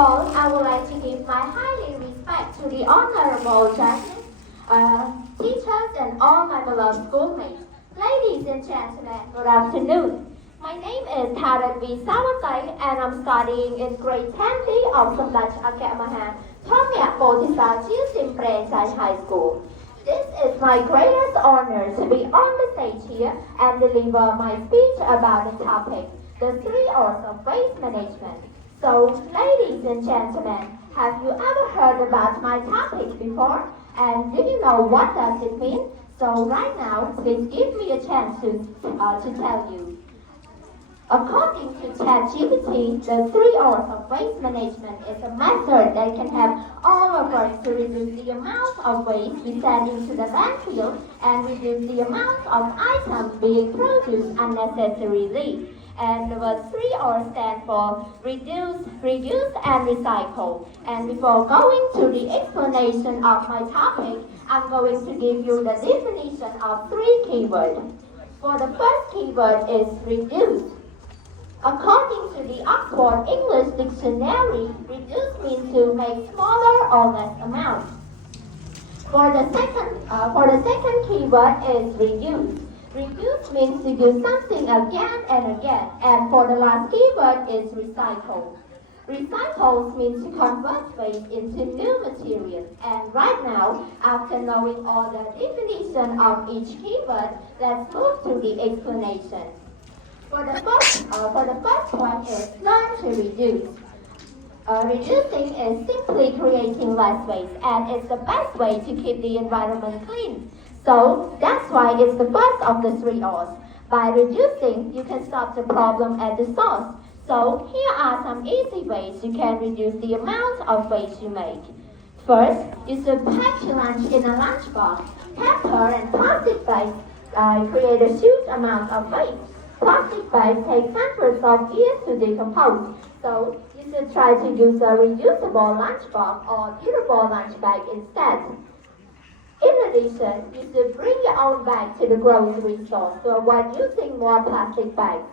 all, I would like to give my highly respect to the honorable judges, teachers, and all my beloved schoolmates. Ladies and gentlemen, good afternoon. My name is Tharan V. Sawatai, and I'm studying in grade 10D of Samdach Akamahan, Thomyak Bodhisattva Chilsim Prechai High School. This is my greatest honor to be on the stage here and deliver my speech about the topic, the 3 R's of waste management. So, ladies and gentlemen, have you ever heard about my topic before? And do you know what does it mean? So right now, please give me a chance to tell you. According to ChatGPT, the 3 R's of waste management is a method that can help all of us to reduce the amount of waste we send into the landfill and reduce the amount of items being produced unnecessarily. And the 3 R's stand for reduce, reuse, and recycle. And before going to the explanation of my topic, I'm going to give you the definition of 3 keywords. For the first keyword is reduce. According to the Oxford English Dictionary, reduce means to make smaller or less amount. For the second keyword is reuse. Reuse means to do something again and again. And for the last keyword is recycle. Recycle means to convert waste into new material. And right now, after knowing all the definition of each keyword, let's move to the explanation. For the first one is learn to reduce. Reducing is simply creating less waste, and it's the best way to keep the environment clean. So that's why it's the first of the 3 R's. By reducing, you can stop the problem at the source. So here are some easy ways you can reduce the amount of waste you make. First, you should pack your lunch in a lunchbox. Paper and plastic bags create a huge amount of waste. Plastic bags take hundreds of years to decompose. So you should try to use a reusable lunchbox or durable lunch bag instead. In addition, you should bring your own bag to the grocery store to avoid using more plastic bags.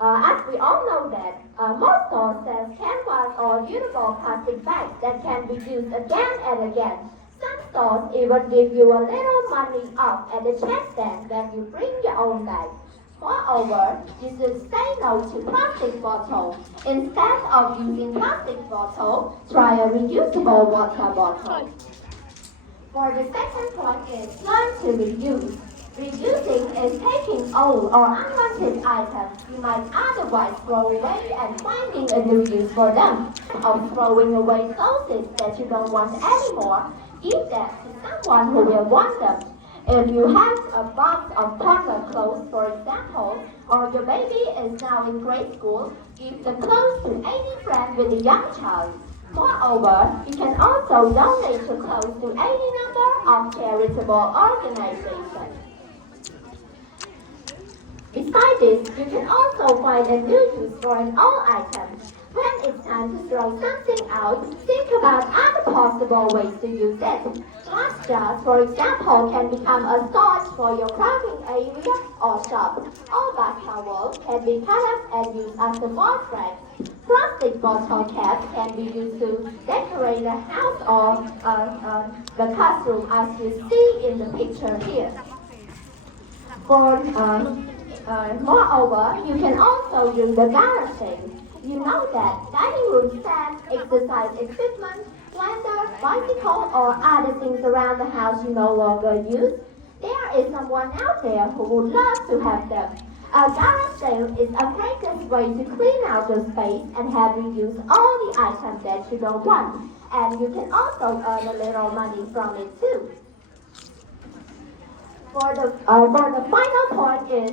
As we all know that, most stores sell canvas or durable plastic bags that can be used again and again. Some stores even give you a little money off at the check stand when you bring your own bag. Moreover, you should say no to plastic bottles. Instead of using plastic bottle, try a reusable water bottle. For the second point is learn to reuse. Reusing is taking old or unwanted items you might otherwise throw away and finding a new use for them. Of throwing away clothes that you don't want anymore, give them to someone who will want them. If you have a box of toddler clothes, for example, or your baby is now in grade school, give the clothes to any friend with a young child. Moreover, you can also donate your clothes to any number of charitable organizations. Besides this, you can also find a new use for an old item. When it's time to throw something out, think about other possible ways to use it. Glass jars, for example, can become a storage for your clothing area or shop. Old bath towels can be cut up and used as a wall rack. Plastic bottle caps can be used to decorate a house or the classroom as you see in the picture here. Moreover, you can also use the garage sale. You know that dining room stand, exercise equipment, blender, bicycle, or other things around the house you no longer use. There is someone out there who would love to have them. A garage sale is a greatest way to clean out your space and have you use all the items that you don't want. And you can also earn a little money from it too. For the final point is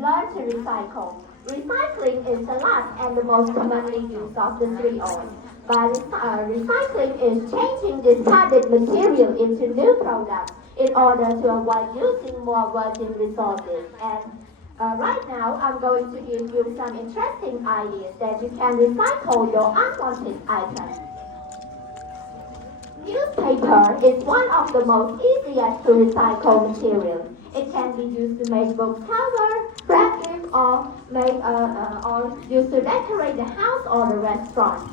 learn to recycle. Recycling is the last and the most commonly used of the 3 R's. Recycling is changing discarded material into new products in order to avoid using more virgin resources. And right now, I'm going to give you some interesting ideas that you can recycle your unwanted items. Newspaper is one of the most easiest to recycle materials. It can be used to make book cover, wrap them, or used to decorate the house or the restaurant.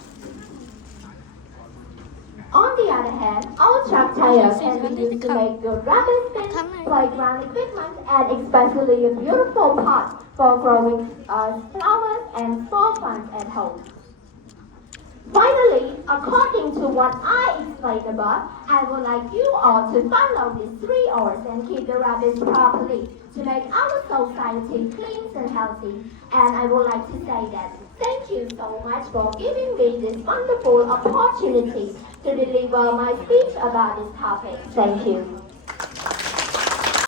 hand, all truck tires can be used to make good rubber bins, playground equipment, and especially a beautiful pot for growing flowers and small plants at home. Finally, according to what I explained above, I would like you all to follow these 3 R's and keep the rabbits properly to make our society clean and healthy. And I would like to say that thank you so much for giving me this wonderful opportunity to deliver my speech about this topic. Thank you.